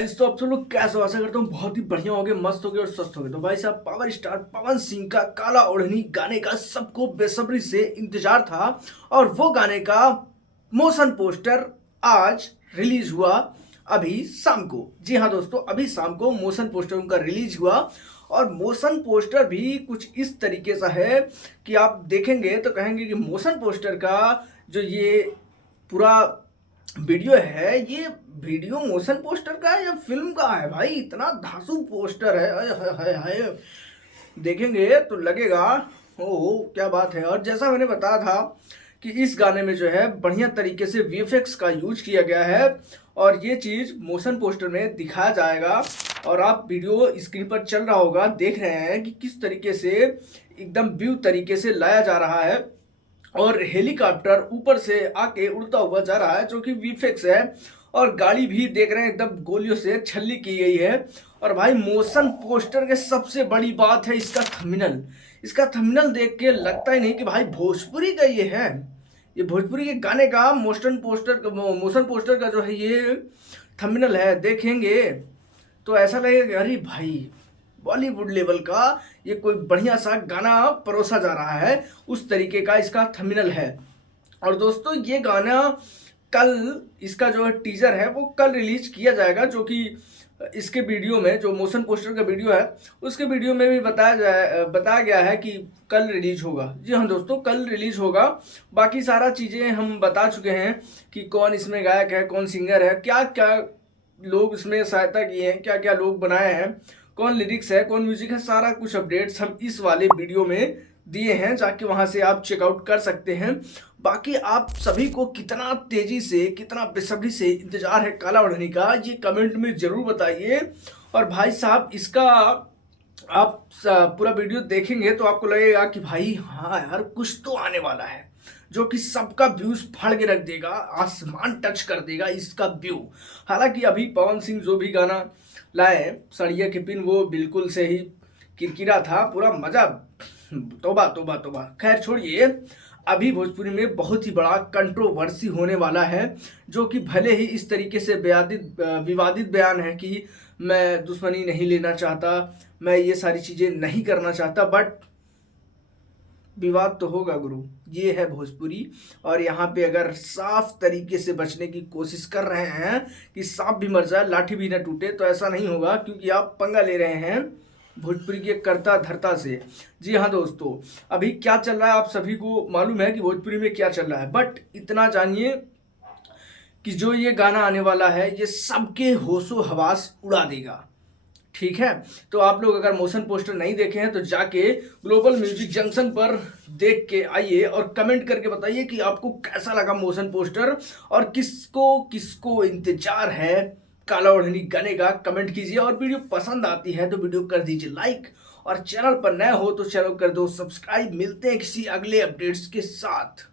Guys, तो आप सब लोग कैसे हो? आशा करता हूँ बहुत ही बढ़िया होगे, मस्त होगे और स्वस्थ होगे। तो भाई साहब, पावर स्टार पवन सिंह का काला ओढ़नी गाने का सबको बेसब्री से इंतजार था और वो गाने का मोशन पोस्टर आज रिलीज हुआ अभी शाम को। जी हाँ दोस्तों, अभी शाम को मोशन पोस्टर उनका रिलीज हुआ और मोशन पोस्टर भी कुछ इस तरीके से है कि आप देखेंगे तो कहेंगे कि मोशन पोस्टर का जो ये पूरा वीडियो है, ये वीडियो मोशन पोस्टर का है या फिल्म का है? भाई इतना धांसू पोस्टर है, हाय हाय हाय हाय। देखेंगे तो लगेगा ओ क्या बात है। और जैसा मैंने बताया था कि इस गाने में जो है बढ़िया तरीके से वीएफएक्स का यूज किया गया है और ये चीज़ मोशन पोस्टर में दिखाया जाएगा। और आप वीडियो स्क्रीन पर चल रहा होगा, देख रहे हैं कि किस तरीके से एकदम व्यू तरीके से लाया जा रहा है और हेलीकॉप्टर ऊपर से आके उड़ता हुआ जा रहा है जो कि वीफेक्स है। और गाड़ी भी देख रहे हैं एकदम गोलियों से छल्ली की गई है। और भाई मोशन पोस्टर के सबसे बड़ी बात है इसका थंबनेल। इसका थंबनेल देख के लगता ही नहीं कि भाई भोजपुरी का ये है। ये भोजपुरी के गाने का मोशन पोस्टर का जो है ये थंबनेल है। देखेंगे तो ऐसा लगेगा कि अरे भाई बॉलीवुड लेवल का ये कोई बढ़िया सा गाना परोसा जा रहा है, उस तरीके का इसका थंबनेल है। और दोस्तों ये गाना कल, इसका जो टीजर है वो कल रिलीज किया जाएगा, जो कि इसके वीडियो में जो मोशन पोस्टर का वीडियो है उसके वीडियो में भी बताया गया है कि कल रिलीज होगा। जी हाँ दोस्तों, कल रिलीज होगा। बाकी सारा चीज़ें हम बता चुके हैं कि कौन इसमें गायक है, कौन सिंगर है, क्या क्या लोग इसमें सहायता किए हैं, क्या क्या लोग बनाए हैं, कौन लिरिक्स है, कौन म्यूजिक है, सारा कुछ अपडेट्स हम इस वाले वीडियो में दिए हैं। जाके वहां से आप चेकआउट कर सकते हैं। बाकी आप सभी को कितना तेजी से, कितना बेसब्री से इंतजार है काला ओढ़नी का, ये कमेंट में जरूर बताइए। और भाई साहब, इसका आप पूरा वीडियो देखेंगे तो आपको लगेगा कि भाई हाँ यार, कुछ तो आने वाला है जो कि सबका व्यूज फाड़ के रख देगा, आसमान टच कर देगा इसका व्यू। हालांकि अभी पवन सिंह जो भी गाना लाए सड़िया के पिन, वो बिल्कुल से ही किरकिरा था, पूरा मजा। तोबा तोबा तोबा। खैर छोड़िए, अभी भोजपुरी में बहुत ही बड़ा कंट्रोवर्सी होने वाला है, जो कि भले ही इस तरीके से विवादित बयान है कि मैं दुश्मनी नहीं लेना चाहता, मैं ये सारी चीज़ें नहीं करना चाहता, बट विवाद तो होगा गुरु। ये है भोजपुरी और यहाँ पे अगर साफ तरीके से बचने की कोशिश कर रहे हैं कि सांप भी मर जाए लाठी भी ना टूटे, तो ऐसा नहीं होगा, क्योंकि आप पंगा ले रहे हैं भोजपुरी के कर्ता धर्ता से। जी हाँ दोस्तों, अभी क्या चल रहा है आप सभी को मालूम है कि भोजपुरी में क्या चल रहा है, बट इतना जानिए कि जो ये गाना आने वाला है ये सबके होशो हवास उड़ा देगा। ठीक है, तो आप लोग अगर मोशन पोस्टर नहीं देखे हैं तो जाके ग्लोबल म्यूजिक जंक्शन पर देख के आइए और कमेंट करके बताइए कि आपको कैसा लगा मोशन पोस्टर और किसको किसको इंतजार है काला ओढ़नी गाने का। कमेंट कीजिए और वीडियो पसंद आती है तो वीडियो कर दीजिए लाइक और चैनल पर नए हो तो चैनल कर दो सब्सक्राइब। मिलते हैं किसी अगले अपडेट्स के साथ।